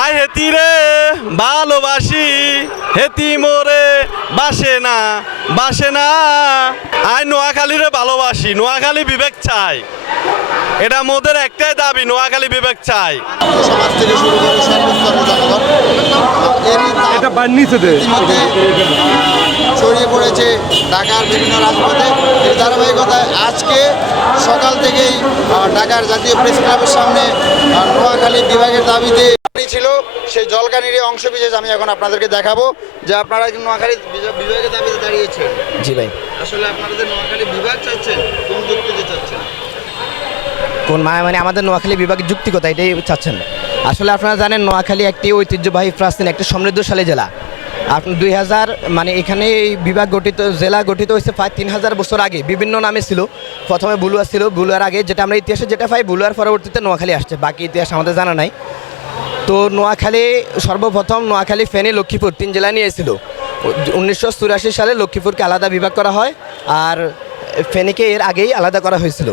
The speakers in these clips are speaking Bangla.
আই হেতি রে ভালোবাসি। হেতি মোরে বাসে না বাসে না। আই নোয়াখালী রে ভালোবাসি। নোয়াখালী বিবেক চাই। এটা মোদের একটাই দাবি নোয়াখালী বিবেক চাই। সমাজ থেকে শুরু করে সর্বস্তরের জনগণ এটা বান্নিছে দে ছড়িয়ে পড়েছে ঢাকার বিভিন্ন রাজপথে। এর ধারাবাহিকতায় আজকে সকাল থেকেই ঢাকার জাতীয় প্রেস ক্লাবের সামনে নোয়াখালী বিভাগের দাবিতে ছিল সেই জলকানির অংশ বিশেষ আমি এখন আপনাদেরকে দেখাবো যে আপনারা নোয়াখালী বিভাগের দাবিতে দাঁড়িয়েছেন। জি ভাই। আসলে আপনাদের নোয়াখালী বিভাগ চাচ্ছেন কোন যুক্তিতে চাচ্ছেন? কোন মানে আমাদের নোয়াখালী বিভাগের যুক্তিকতা এটাই চাচ্ছেন। আসলে আপনারা জানেন নোয়াখালী একটি ঐতিহ্যবাহী প্রাচীন একটি সমৃদ্ধশালী জেলা। আপনি দুই হাজার মানে এখানে এই বিভাগ গঠিত জেলা গঠিত হয়েছে প্রায় তিন হাজার বছর আগে। বিভিন্ন নামে ছিল। প্রথমে বুলুয়া ছিল। বুলুয়ার আগে যেটা আমরা ইতিহাসে যেটা পাই বুলুয়ার পরবর্তীতে নোয়াখালী আসছে। বাকি ইতিহাস আমাদের জানা নাই। তো নোয়াখালী সর্বপ্রথম নোয়াখালী, ফেনী, লক্ষ্মীপুর তিন জেলা নিয়েছিল উনিশশো সালে লক্ষ্মীপুরকে আলাদা বিভাগ করা হয় আর ফেনীকে এর আগেই আলাদা করা হয়েছিল।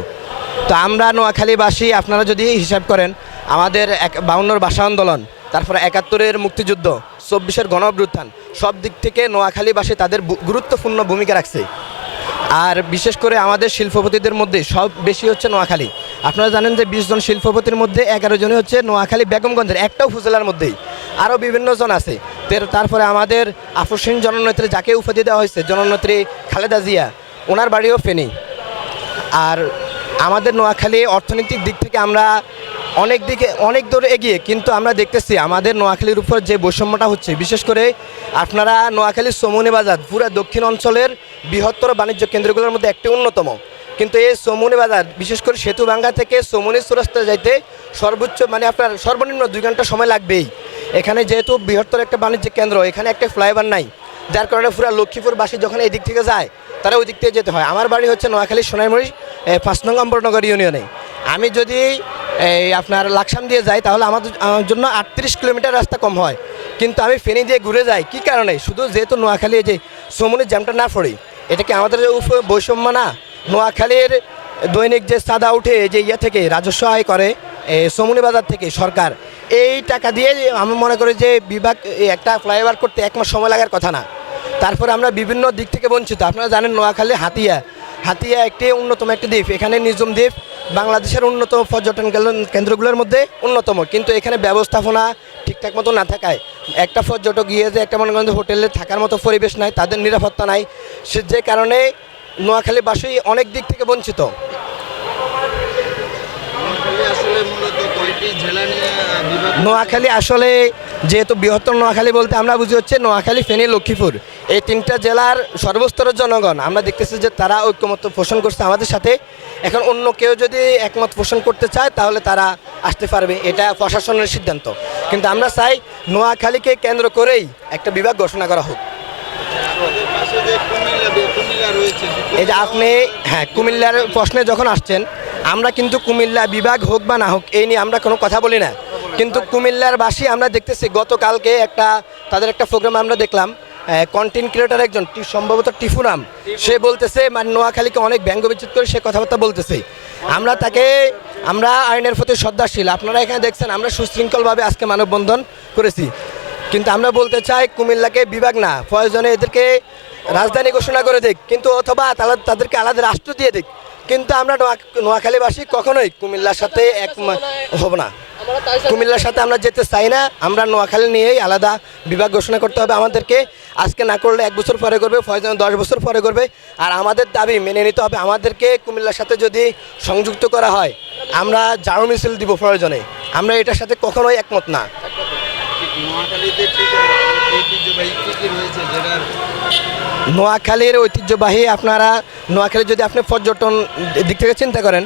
তো আমরা নোয়াখালীবাসী, আপনারা যদি হিসাব করেন, আমাদের এক বাউন্নর ভাষা আন্দোলন, তারপরে একাত্তরের মুক্তিযুদ্ধ, চব্বিশের গণ সব দিক থেকে নোয়াখালীবাসী তাদের গুরুত্বপূর্ণ ভূমিকা রাখছে। আর বিশেষ করে আমাদের শিল্পপতিদের মধ্যে সব বেশি হচ্ছে নোয়াখালী। আপনারা জানেন যে বিশ জন শিল্পপতির মধ্যে এগারো জনই হচ্ছে নোয়াখালী বেগমগঞ্জের, একটাও উপজেলার মধ্যেই। আরও বিভিন্ন জন আছে। তের- তারপরে আমাদের আফরসিন জননেত্রী যাকে উপাধি দেওয়া হয়েছে, জননেত্রী খালেদা জিয়া, ওনার বাড়িও ফেনী। আর আমাদের নোয়াখালী অর্থনৈতিক দিক থেকে আমরা অনেক দিকে, অনেক দূর এগিয়ে, কিন্তু আমরা দেখতেছি আমাদের নোয়াখালীর উপর যে বৈষম্যটা হচ্ছে, বিশেষ করে আপনারা নোয়াখালীর সমুনি বাজার পুরো দক্ষিণ অঞ্চলের বৃহত্তর বাণিজ্য কেন্দ্রগুলোর মধ্যে একটি অন্যতম। কিন্তু এই সমুনি বাজার, বিশেষ করে সেতুভাঙ্গা থেকে সমুনি সুরাস্তা যাইতে সর্বোচ্চ মানে আপনার সর্বনিম্ন দুই ঘণ্টা সময় লাগবেই। এখানে যেহেতু বৃহত্তর একটা বাণিজ্যিক কেন্দ্র, এখানে একটা ফ্লাইওভার নাই। যার কারণে পুরা লক্ষ্মীপুরবাসী যখন এই দিক থেকে যায়, তারা ওই দিক থেকে যেতে হয়। আমার বাড়ি হচ্ছে নোয়াখালী সোনাইমুড়ি পাঁচ নং অম্বরনগর ইউনিয়নে। আমি যদি এই আপনার লাকসাম দিয়ে যাই, তাহলে আমাদের জন্য আটত্রিশ কিলোমিটার রাস্তা কম হয়। কিন্তু আমি ফেনি দিয়ে ঘুরে যাই, কী কারণে? শুধু যেহেতু নোয়াখালী যে সমুনের জ্যামটা না পড়ি, এটা কি আমাদের বৈষম্য না? নোয়াখালীর দৈনিক যে সাদা উঠে যে ইয়ে থেকে রাজস্ব আয় করে সমুনি বাজার থেকে সরকার, এই টাকা দিয়ে আমি মনে করি যে বিভাগ একটা ফ্লাইওভার করতে এক মাস সময় লাগার কথা না। তারপরে আমরা বিভিন্ন দিক থেকে বঞ্চিত। আপনারা জানেন নোয়াখালী হাতিয়া। হাতিয়া একটি অন্যতম একটি দ্বীপ। এখানে নিজম দ্বীপ বাংলাদেশের অন্যতম পর্যটন কেন্দ্র- কেন্দ্রগুলোর মধ্যে অন্যতম। কিন্তু এখানে ব্যবস্থাপনা ঠিকঠাক মতো না থাকায় একটা পর্যটক গিয়ে যে একটা মনে করেন হোটেলে থাকার মতো পরিবেশ নাই, তাদের নিরাপত্তা নাই। সে যে কারণে নোয়াখালীবাসী অনেক দিক থেকে বঞ্চিত। নোয়াখালী আসলে যেহেতু বৃহত্তর নোয়াখালী বলতে আমরা বুঝি হচ্ছে নোয়াখালী ফেনী লক্ষ্মীপুর। এই তিনটা জেলার সর্বস্তরের জনগণ আমরা দেখতেছি যে তারা ঐক্যমত্য পোষণ করছে আমাদের সাথে। এখন অন্য কেউ যদি একমত পোষণ করতে চায় তাহলে তারা আসতে পারবে। এটা প্রশাসনের সিদ্ধান্ত। কিন্তু আমরা চাই নোয়াখালীকে কেন্দ্র করেই একটা বিভাগ ঘোষণা করা হোক আমাদের পাশে যে কুমিল্লা বি- কুমিল্লা রয়েছে এই যে আপনি হ্যাঁ কুমিল্লার প্রশ্নে যখন আসছেন, আমরা কিন্তু কুমিল্লা বিভাগ হোক বা না হোক, এই নিয়ে আমরা কোনো কথা বলি না। কিন্তু কুমিল্লার বাসী আমরা দেখতেছি, গতকালকে একটা, তাদের একটা প্রোগ্রাম আমরা দেখলাম কন্টেন্ট ক্রিয়েটার একজন সম্ভবত টিফুরাম সে বলতেছে মানে নোয়াখালীকে অনেক ব্যঙ্গ বিচ্ছিত করে সে কথাবার্তা বলতেছে। আমরা তাকে, আমরা আইনের প্রতি শ্রদ্ধাশীল, আপনারা এখানে দেখছেন, আমরা সুশৃঙ্খলভাবে আজকে মানববন্ধন করেছি। কিন্তু আমরা বলতে চাই কুমিল্লাকে বিভাগ না, প্রয়োজনে এদেরকে রাজধানী ঘোষণা করে দিক, কিন্তু অথবা তারা তাদেরকে আলাদা রাষ্ট্র দিয়ে দিক। কিন্তু আমরা নোয়া- নোয়াখালীবাসী কখনোই কুমিল্লার সাথে এক হব না। কুমিল্লার সাথে আমরা যেতে চাই না, আমরা নোয়াখালী নিয়েই আলাদা বিভাগ ঘোষণা করতে হবে আমাদেরকে। আজকে না করলে এক বছর পরে করবে, প্রয়োজন দশ বছর পরে করবে। আর আমাদের দাবি মেনে নিতে হবে আমাদেরকে কুমিল্লার সাথে যদি সংযুক্ত করা হয়, আমরা জারো মিছিল দিব প্রয়োজনে। আমরা এটার সাথে কখনোই একমত না। নোয়াখালীর ঐতিহ্যবাহী আপনারা, নোয়াখালী যদি আপনি পর্যটন দিক থেকে চিন্তা করেন,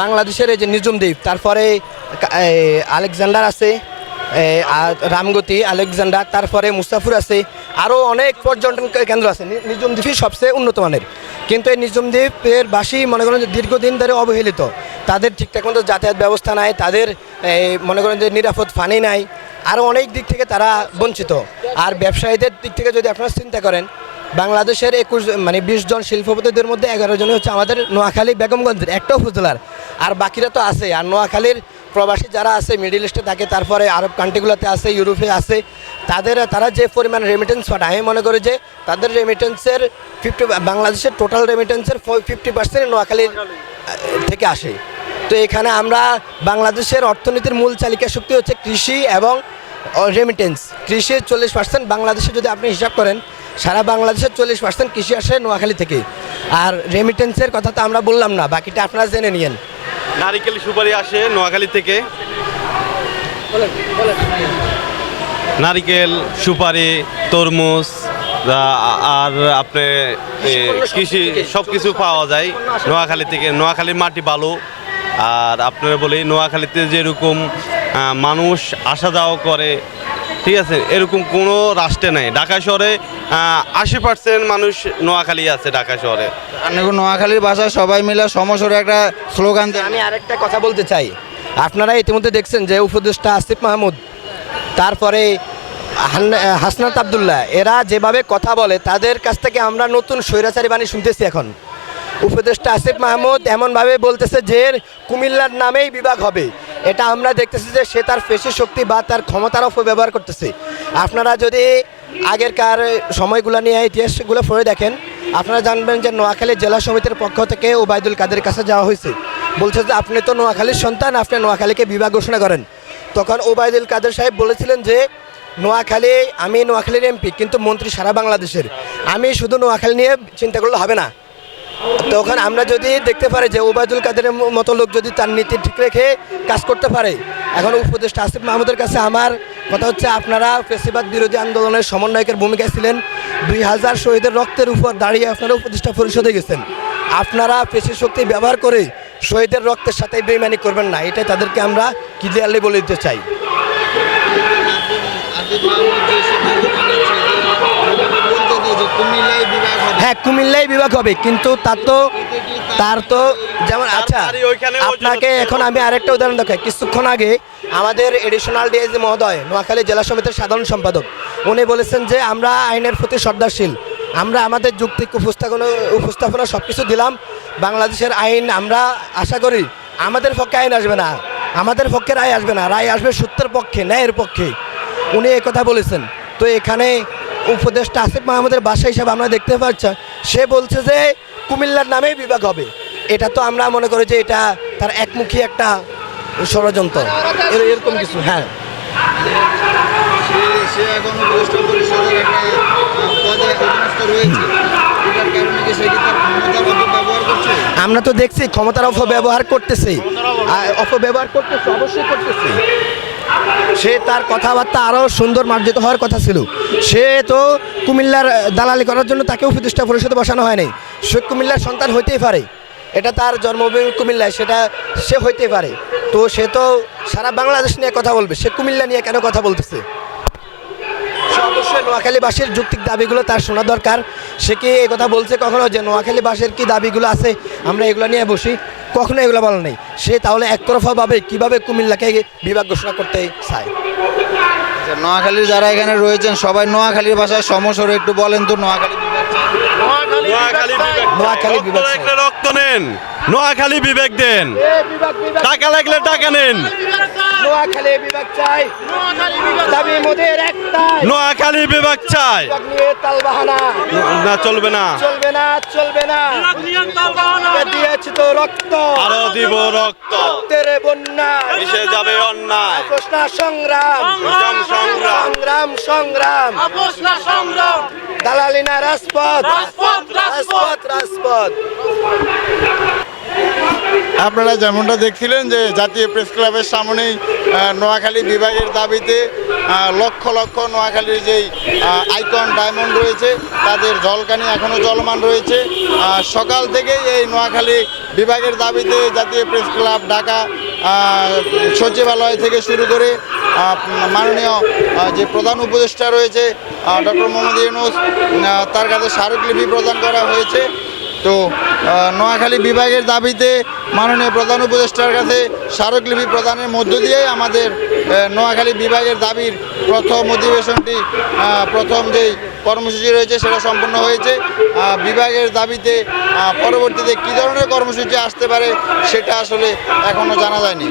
বাংলাদেশের এই যে নিজুম দ্বীপ, তারপরে আলেকজান্ডার আছে রামগতি, আলেকজান্ডার, তারপরে মুসাফুর আছে, আরও অনেক পর্যটন কেন্দ্র আছে। নিজুম দ্বীপই সবচেয়ে উন্নত মানের। কিন্তু এই নিজুম দ্বীপের বাসী মনে করেন যে দীর্ঘদিন ধরে অবহেলিত। তাদের ঠিকঠাক মতো যাতায়াত ব্যবস্থা নাই, তাদের মনে করেন যে নিরাপদ পানি নাই আরও অনেক দিক থেকে তারা বঞ্চিত। আর ব্যবসায়ীদের দিক থেকে যদি আপনারা চিন্তা করেন, বাংলাদেশের একুশ মানে বিশ জন শিল্পপতিদের মধ্যে এগারো জন হচ্ছে আমাদের নোয়াখালী বেগমগঞ্জের একটা উপজেলার। আর বাকিরা তো আছে, আর নোয়াখালীর প্রবাসী যারা আছে মিডিল ইস্টে থাকে, তারপরে আরব কান্ট্রিগুলোতে আছে ইউরোপে আছে, তাদের, তারা যে পরিমাণ রেমিটেন্স পাঠায়, আমি মনে করি যে তাদের রেমিটেন্সের ফিফটি বাংলাদেশের টোটাল রেমিটেন্সের ফিফটি পার্সেন্ট নোয়াখালীর থেকে আসে। তো এখানে আমরা বাংলাদেশের অর্থনীতির মূল চালিকা শক্তি হচ্ছে কৃষি এবং রেমিটেন্স কৃষির চল্লিশ পার্সেন্ট বাংলাদেশে যদি আপনি হিসাব করেন সারা বাংলাদেশের চল্লিশ পার্সেন্ট কৃষি আসে নোয়াখালী থেকে। আর রেমিটেন্সের কথা তো আমরা বললাম না বাকিটা আপনারা জেনে নিয়েন। নারিকেল সুপারি আসে নোয়াখালী থেকে। নারিকেল সুপারি তরমুজ আর আপনি কৃষি সব কিছু পাওয়া যায় নোয়াখালী থেকে। নোয়াখালীর মাটি ভালো আর আপনারা বলি নোয়াখালীতে যেরকম মানুষ আসা যাওয়া করে ঠিক আছে এরকম কোনো রাষ্ট্রে নাই। ঢাকা শহরে আশি পার্সেন্ট মানুষ নোয়াখালী আছে ঢাকা শহরে। নোয়াখালীর ভাষায় সবাই মিলে সমস্যার একটা স্লোগান আমি আরেকটা কথা বলতে চাই। আপনারা ইতিমধ্যে দেখছেন যে উপদেষ্টা আসিফ মাহমুদ তারপরে হাসনাত আবদুল্লাহ এরা যেভাবে কথা বলে তাদের কাছ থেকে আমরা নতুন স্বৈরাচারী বাণী শুনতেছি এখন। উপদেষ্টা আসিফ মাহমুদ এমনভাবে বলতেছে যে কুমিল্লার নামেই বিভাগ হবে। এটা আমরা দেখতেছি যে সে তার পেশি শক্তি বা তার ক্ষমতার অপব্যবহার করতেছে। আপনারা যদি আগেরকার সময়গুলো নিয়ে ইতিহাসগুলো পড়ে দেখেন, আপনারা জানবেন যে নোয়াখালী জেলা সমিতির পক্ষ থেকে ওবায়দুল কাদের কাছে যাওয়া হয়েছে। বলছে যে, আপনি তো নোয়াখালীর সন্তান, আপনি নোয়াখালীকে বিভাগ ঘোষণা করেন। তখন ওবায়দুল কাদের সাহেব বলেছিলেন যে, নোয়াখালী, আমি নোয়াখালীর এমপি, কিন্তু মন্ত্রী সারা বাংলাদেশের। আমি শুধু নোয়াখালী নিয়ে চিন্তা করলে হবে না। তখন আমরা যদি দেখতে পারি যে ওবায়দুল কাদের মতো লোক যদি তার নীতি ঠিক রেখে কাজ করতে পারে, এখন উপদেষ্টা আসিফ মাহমুদের কাছে আমার কথা হচ্ছে, আপনারা ফেসিবাদ বিরোধী আন্দোলনের সমন্বয়কের ভূমিকায় ছিলেন, দুই হাজার শহীদের রক্তের উপর দাঁড়িয়ে আপনারা উপদেষ্টা পরিষদে গেছেন। আপনারা পেশি শক্তি ব্যবহার করে শহীদের রক্তের সাথে বেইমানি করবেন না, এটাই তাদেরকে আমরা ক্লিয়ারলি বলে দিতে চাই। হ্যাঁ কুমিল্লায় বিভাগ হবে কিন্তু তার তো তার তো যেমন আচ্ছা আপনাকে এখন আমি আরেকটা উদাহরণ দেখাই। কিছুক্ষণ আগে আমাদের এডিশনাল ডিএসি মহোদয় নোয়াখালী জেলা সমিতির সাধারণ সম্পাদক উনি বলেছেন যে আমরা আইনের প্রতি শ্রদ্ধাশীল। আমরা আমাদের যুক্তি উপস্থাপনা উপস্থাপনা সব কিছু দিলাম। বাংলাদেশের আইন আমরা আশা করি আমাদের পক্ষে আইন আসবে না। আমাদের পক্ষে রায় আসবে না। রায় আসবে সত্যের পক্ষে ন্যায়ের পক্ষে। উনি কথা বলেছেন। তো এখানে উপদেষ্টা আসিফ মাহমুদের বাসা হিসাবে আমরা দেখতে পাচ্ছি। সে বলছে যে কুমিল্লার নামেই বিভাগ হবে। এটা তো আমরা মনে করি যে এটা তার একমুখী একটা ষড়যন্ত্র। এর- এরকম কিছু হ্যাঁ। আমরা তো দেখছি ক্ষমতার অপব্যবহার করতেছি। অপব্যবহার করতেছে অবশ্যই করতেছে। সে তার কথাবার্তা আরও সুন্দর মার্জিত হওয়ার কথা ছিল। সে তো কুমিল্লার দালালি করার জন্য তাকেও প্রতিষ্ঠা পরিষদে বসানো হয় নাই। সে কুমিল্লার সন্তান হইতেই পারে। এটা তার জন্মভূমি কুমিল্লায়, সেটা সে হইতেই পারে। তো সে তো সারা বাংলাদেশ নিয়ে কথা বলবে। সে কুমিল্লা নিয়ে কেন কথা বলতেছে? অবশ্যই নোয়াখালীবাসীর যৌক্তিক দাবিগুলো তার শোনা দরকার। সে কি এই কথা বলছে কখনো যে নোয়াখালীবাসীর কি দাবিগুলো আছে? আমরা এগুলো নিয়ে বসি। কখনো এগুলো বলা নেই। সে তাহলে একতরফাভাবে কীভাবে কুমিল্লাকে বিভাগ ঘোষণা করতে চায়? আচ্ছা, নোয়াখালীর যারা এখানে রয়েছেন সবাই নোয়াখালীর ভাষায় সমস্যা একটু বলেন তো নোয়াখালী রক্ত নেন। নোয়াখালী বিবেক দেন। টাকা লাগলে টাকা নেন। নোয়াখালী বিভাগ চাই। দাবি মোদের একটাই। নোয়াখালী বিভাগ চাই। নিয়ে তালবাহানা। না চলবে না। চলবে না চলবে না। দিয়েছি তো রক্ত। আরও দিব রক্ত। তেরে বন্যা। মিশে যাবে অন্যায়। ঘোষণা সংগ্রাম। সংগ্রাম সংগ্রাম। সংগ্রাম সংগ্রাম। সংগ্রাম। দালালিনা রাজপথ রাজপথ, রাজপথ। রাজপথ। আপনারা যেমনটা দেখছিলেন যে জাতীয় প্রেস ক্লাবের সামনেই নোয়াখালী বিভাগের দাবিতে লক্ষ লক্ষ নোয়াখালীর যেই আইকন ডায়মন্ড রয়েছে, তাদের জলকানি এখনও চলমান রয়েছে। সকাল থেকেই এই নোয়াখালী বিভাগের দাবিতে জাতীয় প্রেস ক্লাব ঢাকা সচিবালয় থেকে শুরু করে মাননীয় যে প্রধান উপদেষ্টা রয়েছে ডক্টর মোহাম্মদ ইউনুস তার কাছে স্মারকলিপি প্রদান করা হয়েছে। তো নোয়াখালী বিভাগের দাবিতে মাননীয় প্রধান উপদেষ্টার কাছে স্মারকলিপি প্রদানের মধ্য দিয়েই আমাদের নোয়াখালী বিভাগের দাবির প্রথম অধিবেশনটি প্রথম যেই কর্মসূচি রয়েছে সেটা সম্পন্ন হয়েছে। বিভাগের দাবিতে পরবর্তীতে কী ধরনের কর্মসূচি আসতে পারে সেটা আসলে এখনও জানা যায়নি।